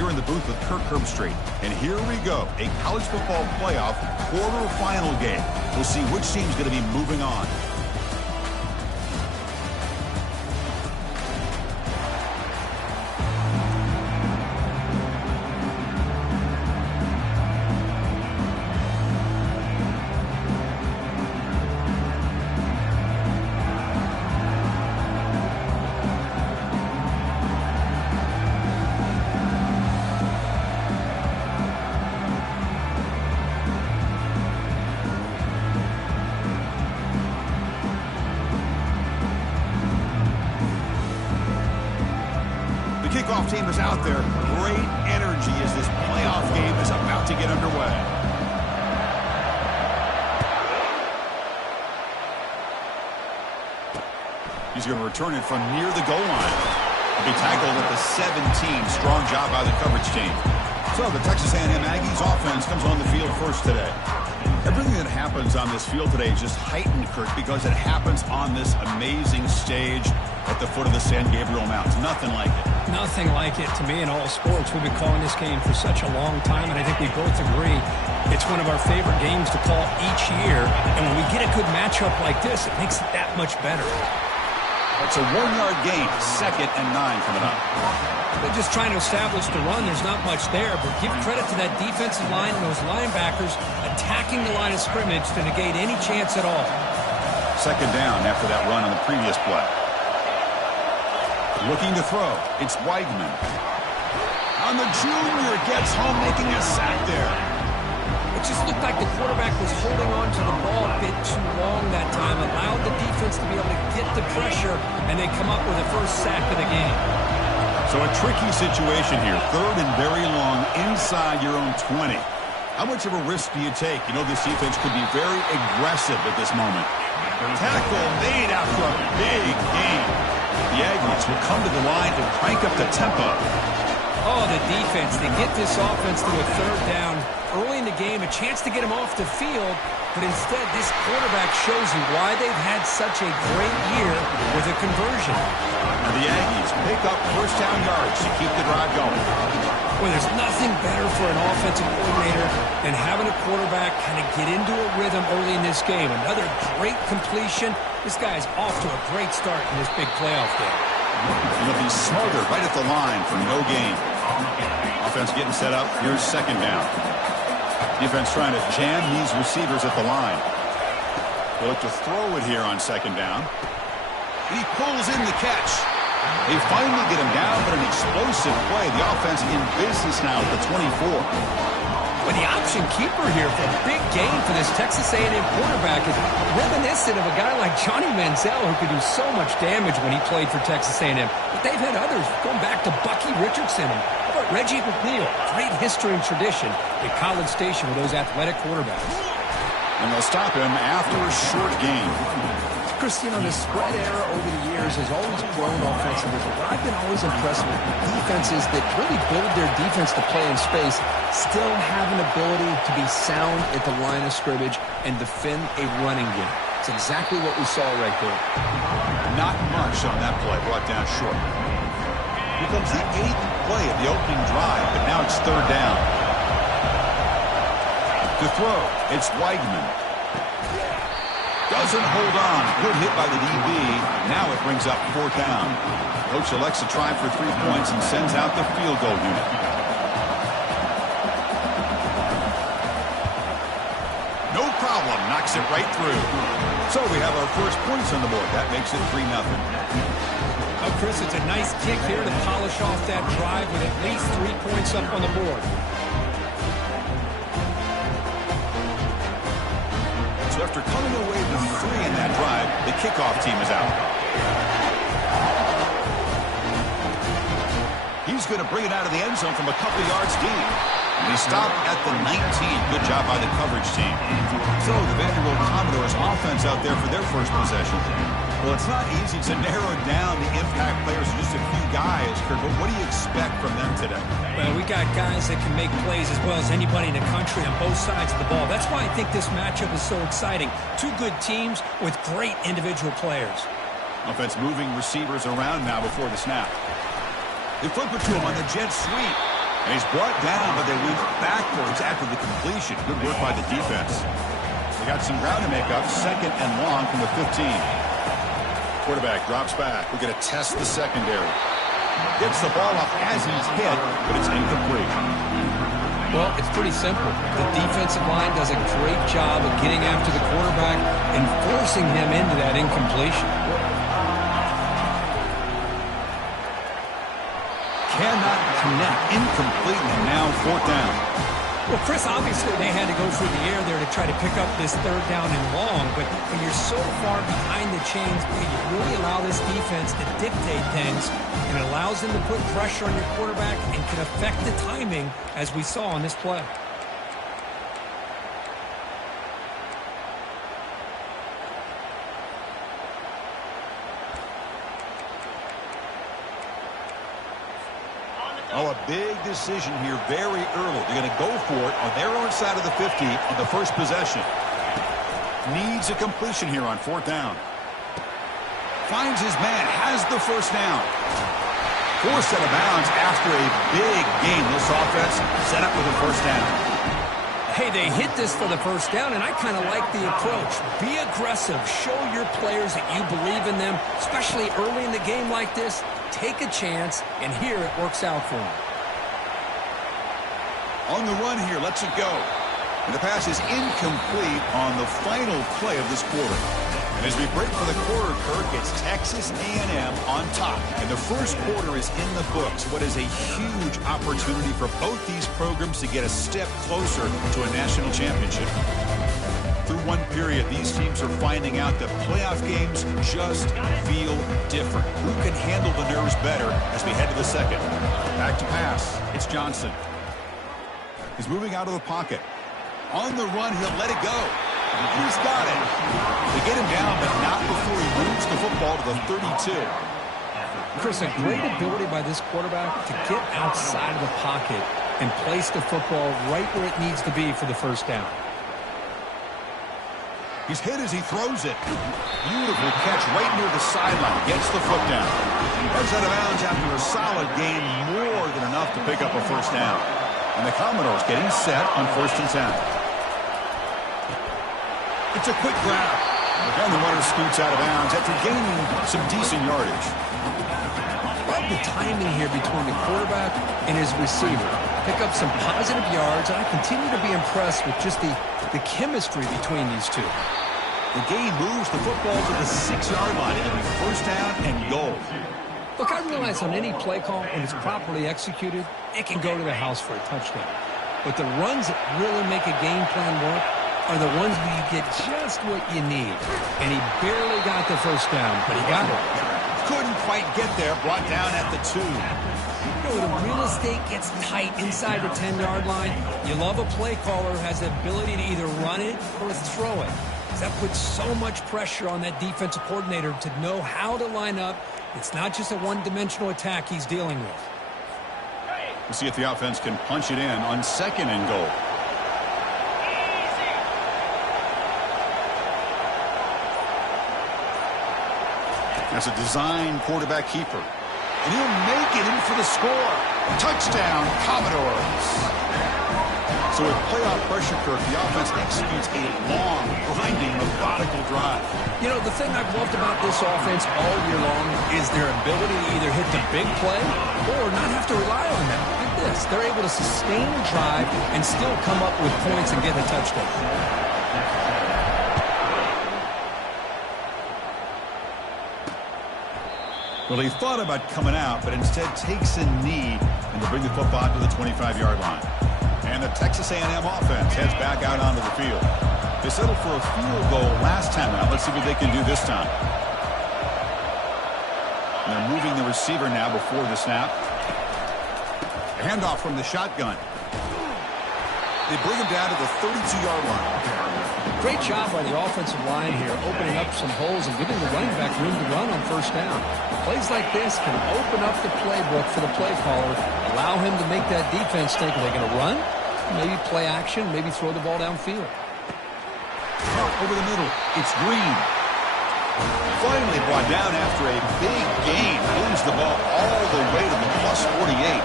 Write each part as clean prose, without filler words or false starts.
here in the booth with Kirk Herbstreit. And here we go, a college football playoff quarterfinal game. We'll see which team's going to be moving on. Kickoff team is out there. Great energy as this playoff game is about to get underway. He's going to return it from near the goal line. He'll be tackled at the 17. Strong job by the coverage team. So the Texas A&M Aggies offense comes on the field first today. Everything that happens on this field today is just heightened, Kirk, because it happens on this amazing stage at the foot of the San Gabriel Mountains. Nothing like it. Nothing like it to me in all sports. We've been calling this game for such a long time, and I think we both agree it's one of our favorite games to call each year. And when we get a good matchup like this, it makes it that much better. It's a 1-yard gain. 2nd and 9 coming up. They're just trying to establish the run. There's not much there, but give credit to that defensive line and those linebackers attacking the line of scrimmage to negate any chance at all. 2nd down after that run on the previous play. Looking to throw. It's Weigman. On the junior, gets home, making a sack there. It just looked like the quarterback was holding on to the ball a bit too long that time, allowed the defense to be able to get the pressure, and they come up with the first sack of the game. So a tricky situation here. 3rd and very long inside your own 20. How much of a risk do you take? You know, this defense could be very aggressive at this moment. Tackle made after a big gain. The Aggies will come to the line to crank up the tempo. Oh, the defense. They get this offense to a 3rd down early in the game, a chance to get them off the field, but instead this quarterback shows you why they've had such a great year with a conversion. And the Aggies pick up first down yards to keep the drive going. Well, there's nothing better for an offensive coordinator than having a quarterback kind of get into a rhythm early in this game. Another great completion. This guy's off to a great start in this big playoff game. He'll be smarter right at the line for no gain. Offense getting set up. Here's 2nd down. Defense trying to jam these receivers at the line. They'll look to throw it here on 2nd down. He pulls in the catch. They finally get him down, but an explosive play. The offense in business now at the 24. Well, the option keeper here for a big gain for this Texas A&M quarterback is reminiscent of a guy like Johnny Manziel, who could do so much damage when he played for Texas A&M. But they've had others going back to Bucky Richardson and how about Reggie McNeil. Great history and tradition at College Station with those athletic quarterbacks. And they'll stop him after a short gain. Chris, you know, the spread era over the years has always grown offensively, but I've been always impressed with defenses that really build their defense to play in space, still have an ability to be sound at the line of scrimmage and defend a running game. It's exactly what we saw right there. Not much on that play, brought down short. Here comes the 8th play of the opening drive, but now it's 3rd down. To throw, it's Weigman. Doesn't hold on. Good hit by the DB. Now it brings up 4th down. Coach elects to try for 3 points and sends out the field goal unit. No problem. Knocks it right through. So we have our first points on the board. That makes it 3-0. Oh, Chris, it's a nice kick here to polish off that drive with at least 3 points up on the board. So after coming away with 3 in that drive, the kickoff team is out. He's going to bring it out of the end zone from a couple yards deep. And he stopped at the 19. Good job by the coverage team. So the Vandy Commodores offense out there for their first possession. Well, it's not easy to narrow down the impact players to just a few guys, Kirk, but what do you expect from them today? Well, we got guys that can make plays as well as anybody in the country on both sides of the ball. That's why I think this matchup is so exciting. 2 good teams with great individual players. Offense moving receivers around now before the snap. They flip it to him on the jet sweep. And he's brought down, but they went backwards after the completion. Good work by the defense. They got some ground to make up. 2nd and long from the 15. Quarterback drops back. We're going to test the secondary. Gets the ball up as he's hit, but it's incomplete. Well, it's pretty simple. The defensive line does a great job of getting after the quarterback and forcing him into that incompletion. Cannot connect. Incomplete, and now 4th down. Well, Chris, obviously they had to go through the air there to try to pick up this 3rd down and long, but when you're so far behind the chains, you really allow this defense to dictate things, and it allows them to put pressure on your quarterback and can affect the timing, as we saw on this play. Oh, a big decision here very early. They're going to go for it on their own side of the 50 on the first possession. Needs a completion here on 4th down. Finds his man, has the first down. Forced out of bounds after a big game. This offense set up with a first down. Hey, they hit this for the first down, and I kind of like the approach. Be aggressive. Show your players that you believe in them, especially early in the game like this. Take a chance, and here it works out for him. On the run here, lets it go. And the pass is incomplete on the final play of this quarter. And as we break for the quarter, Kirk, it's Texas A&M on top. And the first quarter is in the books. What is a huge opportunity for both these programs to get a step closer to a national championship. Through one period, these teams are finding out that playoff games just feel different. Who can handle the nerves better as we head to the second? Back to pass. It's Johnson. He's moving out of the pocket. On the run, he'll let it go. He's got it. They get him down, but not before he moves the football to the 32. Chris, a great ability by this quarterback to get outside of the pocket and place the football right where it needs to be for the first down. He's hit as he throws it. Beautiful catch right near the sideline. Gets the foot down. Heads out of bounds after a solid gain, more than enough to pick up a first down. And the Commodores getting set on 1st and 10. It's a quick grab. And the runner scoots out of bounds after gaining some decent yardage. Love the timing here between the quarterback and his receiver. Pick up some positive yards, and I continue to be impressed with just the chemistry between these two. The game moves the football to the 6-yard line. It'll be first down and goal. Look, I realize on any play call, when it's properly executed, it can go to the house for a touchdown. But the runs that really make a game plan work are the ones where you get just what you need. And he barely got the first down, but he got it. Couldn't quite get there. Brought down at the 2. You know, the real estate gets tight inside the 10-yard line. You love a play caller who has the ability to either run it or throw it. That puts so much pressure on that defensive coordinator to know how to line up. It's not just a one-dimensional attack he's dealing with. We'll see if the offense can punch it in on 2nd and goal. That's a design quarterback keeper. And he'll make it in for the score. Touchdown, Commodores. So with playoff pressure, Kirk, the offense executes a long, grinding, methodical drive. You know, the thing I've loved about this offense all year long is their ability to either hit the big play or not have to rely on that. Like this, they're able to sustain the drive and still come up with points and get a touchdown. Well, he thought about coming out, but instead takes a knee and to bring the football to the 25-yard line. And the Texas A&M offense heads back out onto the field. They settled for a field goal last time out. Let's see what they can do this time. And they're moving the receiver now before the snap. A handoff from the shotgun. They bring him down to the 32-yard line. Great job by the offensive line here, opening up some holes and giving the running back room to run on first down. Plays like this can open up the playbook for the play caller, allow him to make that defense think, are they going to run? Maybe play action, maybe throw the ball downfield. Over the middle, it's Green. Finally brought down after a big gain. Moves the ball all the way to the +48.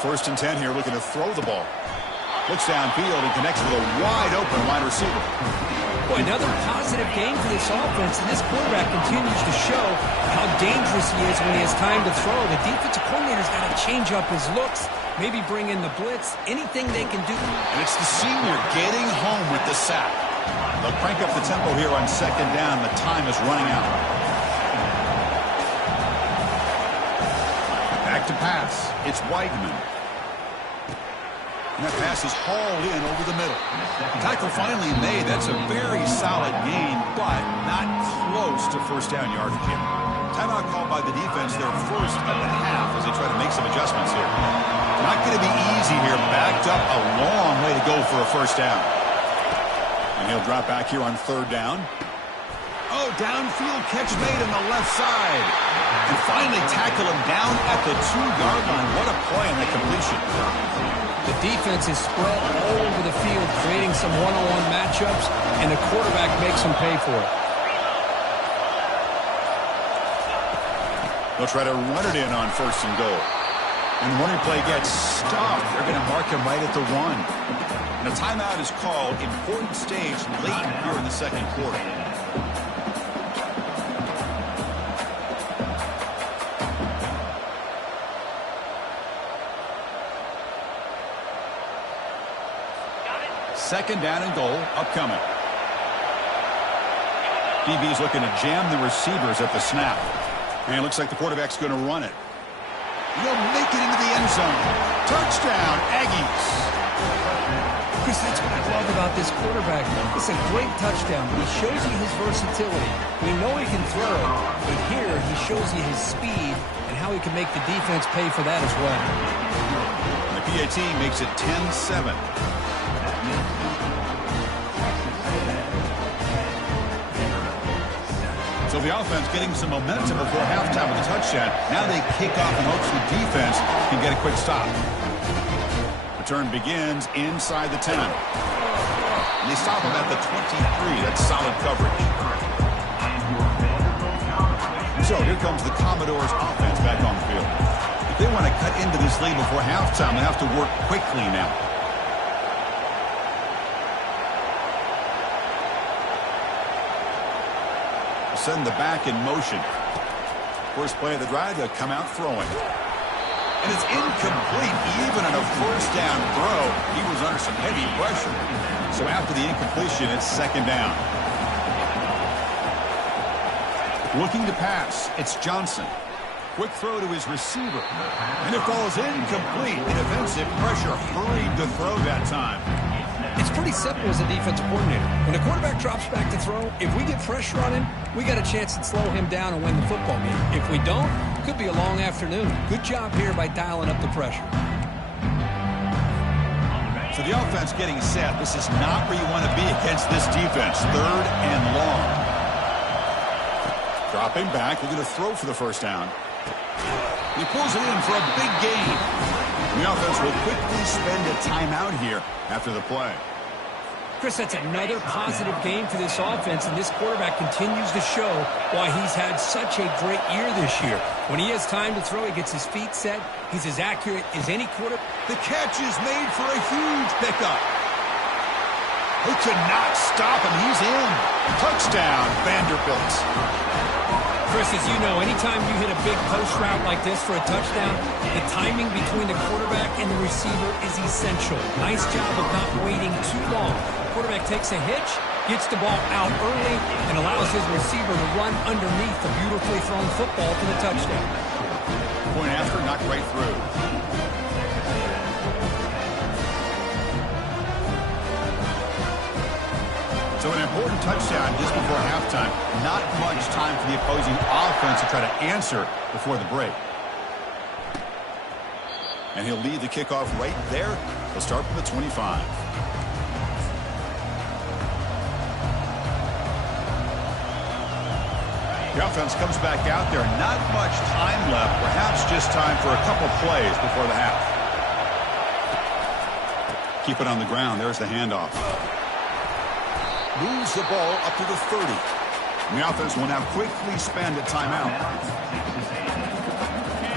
first and 10 here, looking to throw the ball. Looks downfield and connects with a wide-open wide receiver. Boy, another positive game for this offense, and this quarterback continues to show how dangerous he is when he has time to throw. The defensive coordinator's got to change up his looks, maybe bring in the blitz, anything they can do. And it's the senior getting home with the sack. They'll crank up the tempo here on second down. The time is running out. Back to pass. It's Weidman. And that pass is hauled in over the middle. Tackle finally made. That's a very solid gain, but not close to first down yardage yet. Timeout called by the defense, their first of the half, as they try to make some adjustments here. Not going to be easy here. Backed up a long way to go for a first down. And he'll drop back here on third down. Oh, downfield catch made on the left side. And finally tackle him down at the 2-yard line. What a play on that completion. The defense is spread all over the field, creating some one-on-one matchups, and the quarterback makes them pay for it. They'll try to run it in on first and goal. And the running play gets stopped. They're going to mark him right at the 1. And a timeout is called. Important stage late here in the second quarter. Second down and goal upcoming. DB's looking to jam the receivers at the snap. And it looks like the quarterback's going to run it. He'll make it into the end zone. Touchdown, Aggies. Chris, that's what I love about this quarterback. It's a great touchdown, but he shows you his versatility. We know he can throw it, but here he shows you his speed and how he can make the defense pay for that as well. And the PAT makes it 10-7. So the offense getting some momentum before halftime with a touchdown. Now they kick off in hopes the defense can get a quick stop. Return begins inside the 10. And they stop him at the 23. That's solid coverage. So here comes the Commodores offense back on the field. If they want to cut into this lead before halftime, they have to work quickly now. Send the back in motion. First play of the drive, they'll come out throwing. And it's incomplete, even on a first down throw. He was under some heavy pressure. So after the incompletion, it's second down. Looking to pass, it's Johnson. Quick throw to his receiver. And it falls incomplete. The defensive pressure hurried to throw that time. It's pretty simple as a defensive coordinator. When the quarterback drops back to throw, if we get pressure on him, we got a chance to slow him down and win the football game. If we don't, it could be a long afternoon. Good job here by dialing up the pressure. So the offense getting set. This is not where you want to be against this defense. Third and long. Dropping back, looking to throw for the first down. He pulls it in for a big gain. The offense will quickly spend a timeout here after the play. Chris, that's another positive game for this offense, and this quarterback continues to show why he's had such a great year this year. When he has time to throw, he gets his feet set. He's as accurate as any quarterback. The catch is made for a huge pickup. They could not stop him. He's in. Touchdown, Vanderbilt. Chris, as you know, anytime you hit a big post route like this for a touchdown, the timing between the quarterback and the receiver is essential. Nice job of not waiting too long. Quarterback takes a hitch, gets the ball out early, and allows his receiver to run underneath the beautifully thrown football for the touchdown. Point after, knocked right through. So an important touchdown just before halftime. Not much time for the opposing offense to try to answer before the break. And he'll lead the kickoff right there. He'll start from the 25. The offense comes back out there. Not much time left. Perhaps just time for a couple plays before the half. Keep it on the ground. There's the handoff. Moves the ball up to the 30. And the offense will now quickly spend a timeout.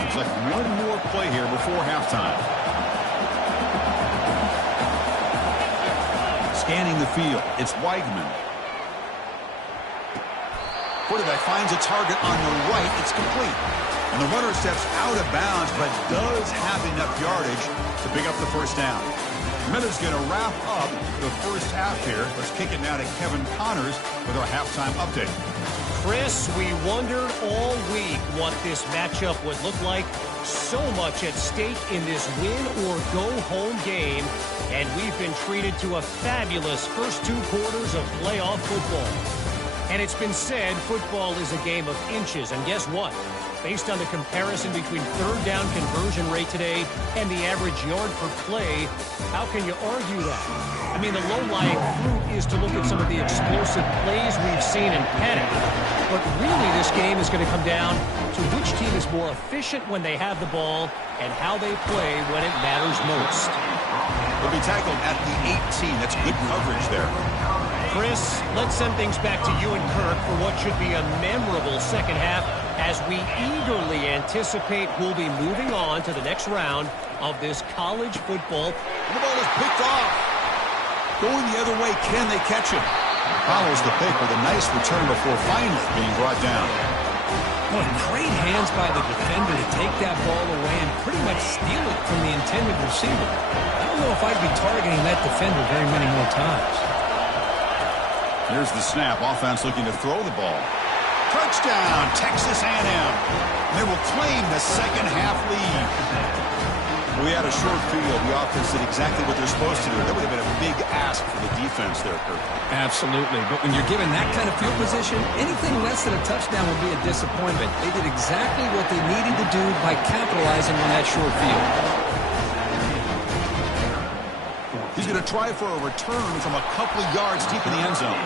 Looks like one more play here before halftime. scanning the field. It's Weigman. Quarterback finds a target on the right. It's complete. And the runner steps out of bounds, but does have enough yardage to pick up the first down. Miller's going to wrap up the first half here. Let's kick it now to Kevin Connors with our halftime update. Chris, we wondered all week what this matchup would look like. So much at stake in this win-or-go-home game, and we've been treated to a fabulous first 2 quarters of playoff football. And it's been said football is a game of inches, and guess what? Based on the comparison between third down conversion rate today and the average yard per play, how can you argue that? I mean, the low-lying fruit is to look at some of the explosive plays we've seen in panic. But really, this game is going to come down to which team is more efficient when they have the ball and how they play when it matters most. Will be tackled at the 18. That's good coverage there. Chris, let's send things back to you and Kirk for what should be a memorable second half as we eagerly anticipate we'll be moving on to the next round of this college football. And the ball is picked off. Going the other way, can they catch him? Follows the pick with a nice return before finally being brought down. Boy, great hands by the defender to take that ball away and pretty much steal it from the intended receiver. I don't know if I'd be targeting that defender very many more times. Here's the snap. Offense looking to throw the ball. Touchdown, Texas A&M. They will claim the second half lead. We had a short field. The offense did exactly what they're supposed to do. That would have been a big ask for the defense there, Kirk. Absolutely. But when you're given that kind of field position, anything less than a touchdown would be a disappointment. They did exactly what they needed to do by capitalizing on that short field. He's going to try for a return from a couple of yards deep in the end zone.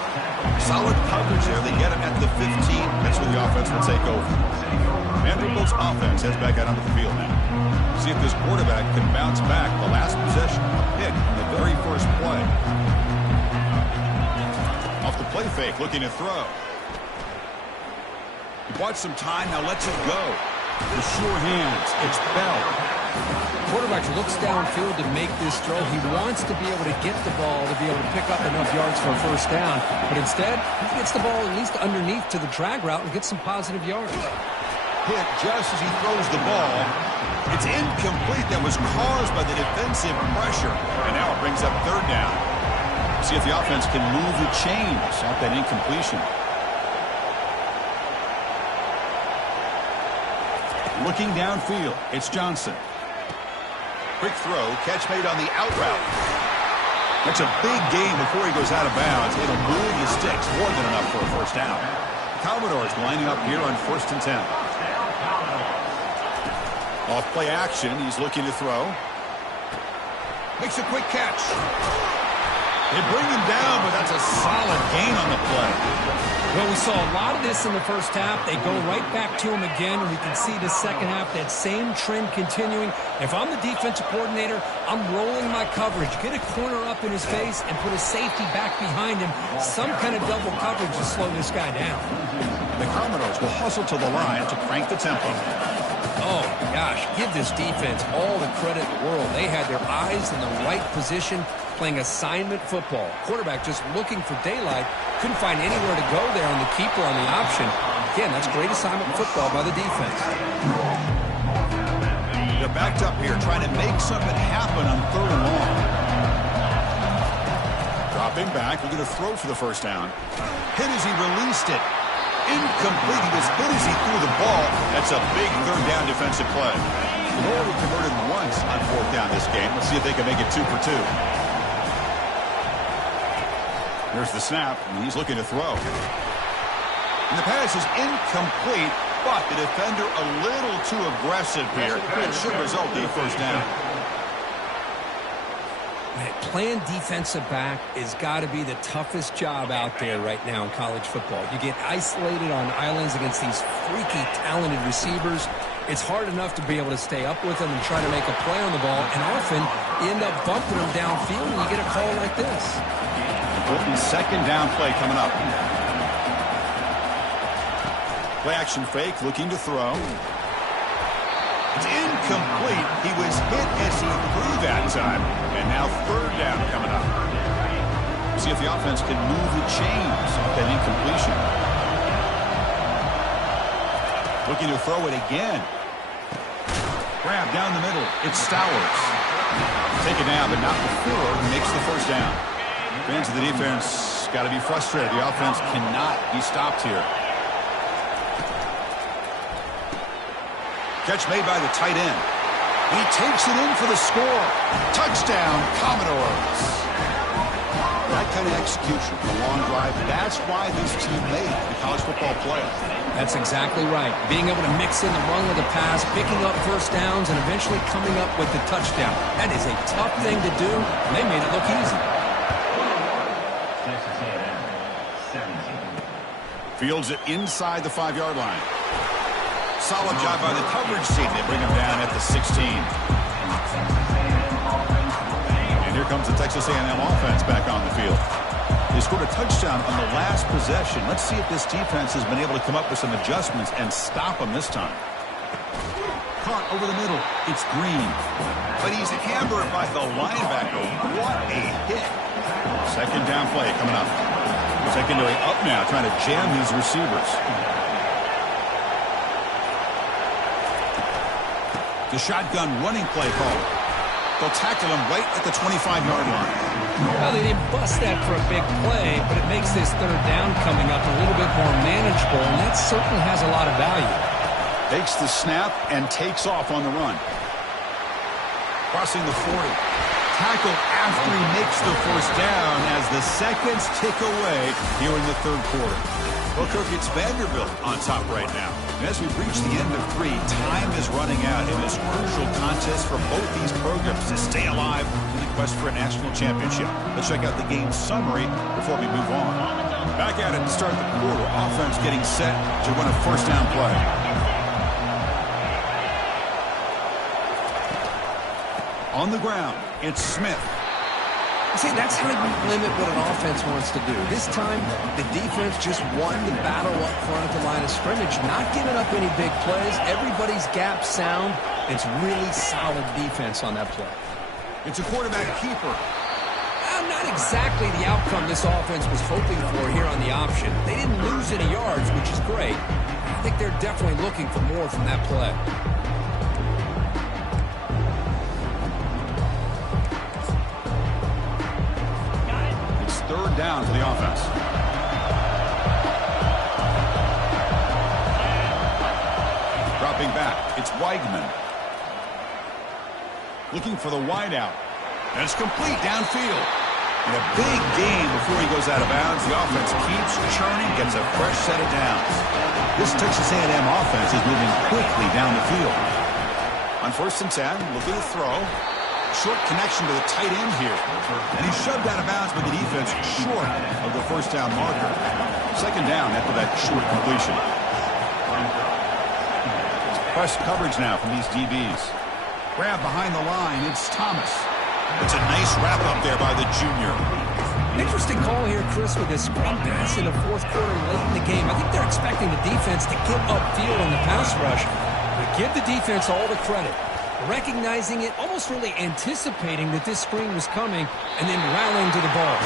Solid coverage there. They get him at the 15. That's where the offense will take over. Vanderbilt's offense heads back out onto the field now. See if this quarterback can bounce back. The last possession, a pick in the very first play. Off the play fake, looking to throw. He bought some time, now lets it go. The sure hands, it's Bell. Quarterback looks downfield to make this throw. He wants to be able to get the ball to be able to pick up enough yards for a first down. But instead, he gets the ball at least underneath to the drag route and gets some positive yards. Hit just as he throws the ball. It's incomplete. That was caused by the defensive pressure. And now it brings up third down. See if the offense can move the chains off that incompletion. Looking downfield, it's Johnson. Quick throw, catch made on the out route. That's a big gain before he goes out of bounds. It'll move the sticks, more than enough for a first down. Commodores lining up here on 1st and 10. Off play action, he's looking to throw. Makes a quick catch. They bring him down, but that's a solid gain on the play. Well, we saw a lot of this in the first half. They go right back to him again, and we can see the second half, that same trend continuing. If I'm the defensive coordinator, I'm rolling my coverage. Get a corner up in his face and put a safety back behind him. Some kind of double coverage to slow this guy down. The Commodores will hustle to the line to crank the tempo. Oh, gosh, give this defense all the credit in the world. They had their eyes in the right position, playing assignment football. Quarterback just looking for daylight. Couldn't find anywhere to go there on the keeper on the option. Again, that's great assignment football by the defense. They're backed up here trying to make something happen on 3rd and long. Dropping back, looking to throw for the first down. Hit as he released it. Incomplete. He was hit as he threw the ball. That's a big 3rd down defensive play. They've already converted once on 4th down this game. Let's see if they can make it 2 for 2. Here's the snap, and he's looking to throw. And the pass is incomplete, but the defender a little too aggressive here. It should result in a first down. Man, playing defensive back has got to be the toughest job out there right now in college football. You get isolated on islands against these freaky, talented receivers. It's hard enough to be able to stay up with them and try to make a play on the ball, and often you end up bumping them downfield and you get a call like this. Important 2nd down play coming up. Play action fake, looking to throw. It's incomplete. He was hit as he threw that time. And now 3rd down coming up. See if the offense can move the chains off that incompletion. Looking to throw it again. Grab down the middle. It's Stowers. Take it down, but not before he makes the first down. Fans of the defense got to be frustrated. The offense cannot be stopped here. Catch made by the tight end. He takes it in for the score. Touchdown, Commodores. That kind of execution, a long drive, that's why this team made the college football playoff. That's exactly right. Being able to mix in the run with the pass, picking up first downs, and eventually coming up with the touchdown. That is a tough thing to do, and they made it look easy. Texas A&M, 17. Fields it inside the 5-yard line. Solid job by the coverage team. They bring him down at the 16. And here comes the Texas A&M offense back on the field. They scored a touchdown on the last possession. Let's see if this defense has been able to come up with some adjustments and stop them this time. Caught over the middle. It's Green. But he's hammered by the linebacker. What a hit. Second down play coming up. Secondary up now, trying to jam these receivers. The shotgun running play call. They'll tackle him right at the 25-yard line. Well, they didn't bust that for a big play, but it makes this third down coming up a little bit more manageable, and that certainly has a lot of value. Takes the snap and takes off on the run. Crossing the 40. Tackled after he makes the first down as the seconds tick away here in the third quarter. Well, Kirk, it's Vanderbilt on top right now. And as we reach the end of 3, time is running out in this crucial contest for both these programs to stay alive in the quest for a national championship. Let's check out the game summary before we move on. Back at it to start the quarter. Offense getting set to run a first down play. On the ground, it's Smith. See, that's how you limit what an offense wants to do. This time, the defense just won the battle up front at the line of scrimmage, not giving up any big plays. Everybody's gap sound. It's really solid defense on that play. It's a quarterback keeper. Not exactly the outcome this offense was hoping for here on the option. They didn't lose any yards, which is great. I think they're definitely looking for more from that play. Third down for the offense. Dropping back, it's Weigman. Looking for the wideout. And it's complete downfield. And a big gain before he goes out of bounds. The offense keeps churning, gets a fresh set of downs. This Texas A&M offense is moving quickly down the field. On 1st and 10, looking to throw. Short connection to the tight end here. And he's shoved out of bounds by the defense short of the first down marker. Second down after that short completion. It's press coverage now from these DBs. Grab behind the line. It's Thomas. It's a nice wrap-up there by the junior. Interesting call here, Chris, with this scrum pass in the fourth quarter late in the game. I think they're expecting the defense to give upfield on the pass rush. But give the defense all the credit. Recognizing it, almost really anticipating that this screen was coming, and then rallying to the ball.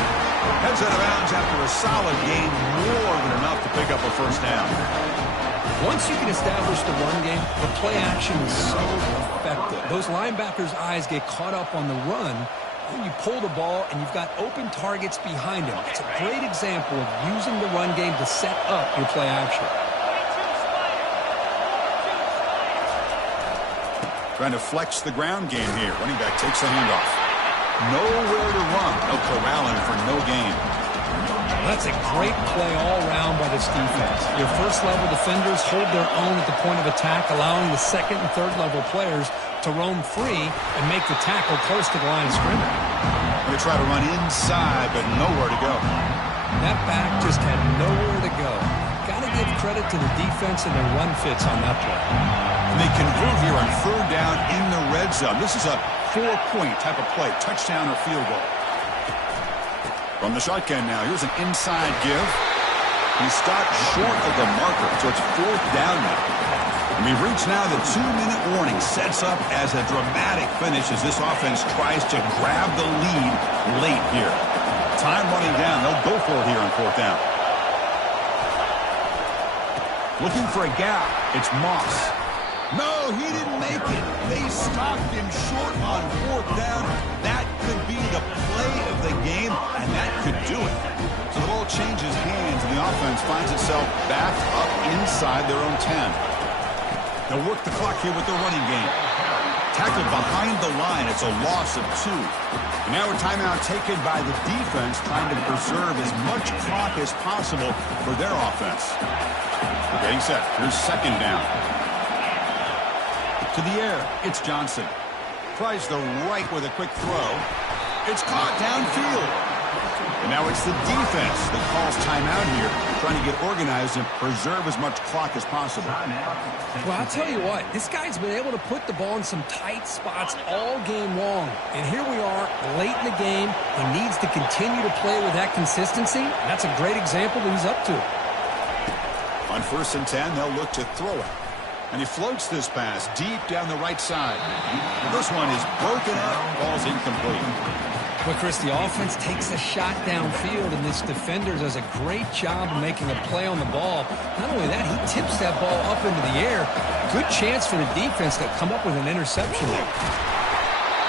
Heads out of bounds after a solid gain, more than enough to pick up a first down. Once you can establish the run game, the play action is so effective. Those linebackers' eyes get caught up on the run. When you pull the ball and you've got open targets behind him, it's a great example of using the run game to set up your play action. Trying to flex the ground game here. Running back takes the handoff. Nowhere to run. They'll corral him for no gain. That's a great play all around by this defense. Your first-level defenders hold their own at the point of attack, allowing the second and third-level players to roam free and make the tackle close to the line of scrimmage. They try to run inside, but nowhere to go. That back just had nowhere to go. Got to give credit to the defense and their run fits on that play. And they convert here on third down in the red zone. This is a 4-point type of play, touchdown or field goal. From the shotgun now, here's an inside give. He stopped short of the marker, so it's fourth down now. And we've reached now the 2-minute warning. Sets up as a dramatic finish as this offense tries to grab the lead late here. Time running down. They'll go for it here on 4th down. Looking for a gap. It's Moss. No, he didn't make it. They stopped him short on 4th down. That could be the play of the game, and that could do it. So the ball changes hands, and the offense finds itself back up inside their own 10. They'll work the clock here with their running game. Tackled behind the line. It's a loss of 2. And now a timeout taken by the defense, trying to preserve as much clock as possible for their offense. Getting set. Here's 2nd down. To the air. It's Johnson. Tries the right with a quick throw. It's caught downfield. And now it's the defense that calls timeout here, trying to get organized and preserve as much clock as possible. Well, I'll tell you what, this guy's been able to put the ball in some tight spots all game long. And here we are, late in the game. He needs to continue to play with that consistency. And that's a great example that he's up to. On 1st and 10, they'll look to throw it. And he floats this pass deep down the right side. This one is broken up, ball's incomplete. But, Chris, the offense takes a shot downfield, and this defender does a great job of making a play on the ball. Not only that, he tips that ball up into the air. Good chance for the defense to come up with an interception there.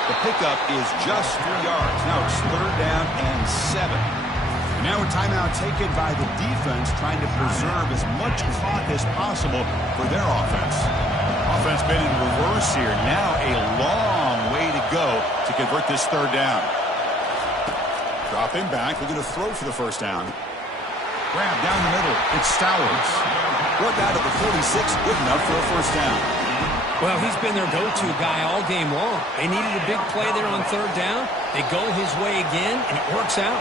The pickup is just 3 yards. Now it's 3rd down and 7. And now a timeout taken by the defense, trying to preserve as much clock as possible for their offense. Offense been in reverse here. Now a long way to go to convert this 3rd down. Dropping back. We're going to throw for the 1st down. Grab down the middle. It's Stowers. Brought down to the 46. Good enough for a 1st down. Well, he's been their go-to guy all game long. They needed a big play there on 3rd down. They go his way again, and it works out.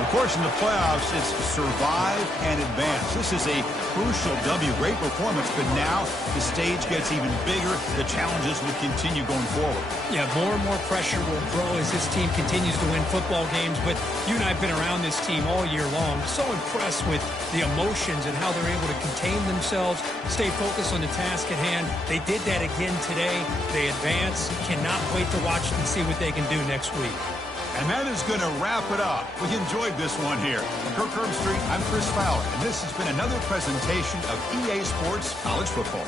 Of course, in the playoffs, it's survive and advance. This is a crucial W. Great performance, but now the stage gets even bigger. The challenges will continue going forward. Yeah, more and more pressure will grow as this team continues to win football games. But you and I have been around this team all year long. So impressed with the emotions and how they're able to contain themselves, stay focused on the task at hand. They did that again today. They advance. Cannot wait to watch and see what they can do next week. And that is going to wrap it up. We enjoyed this one here. From Kirk Street, I'm Chris Fowler, and this has been another presentation of EA Sports College Football.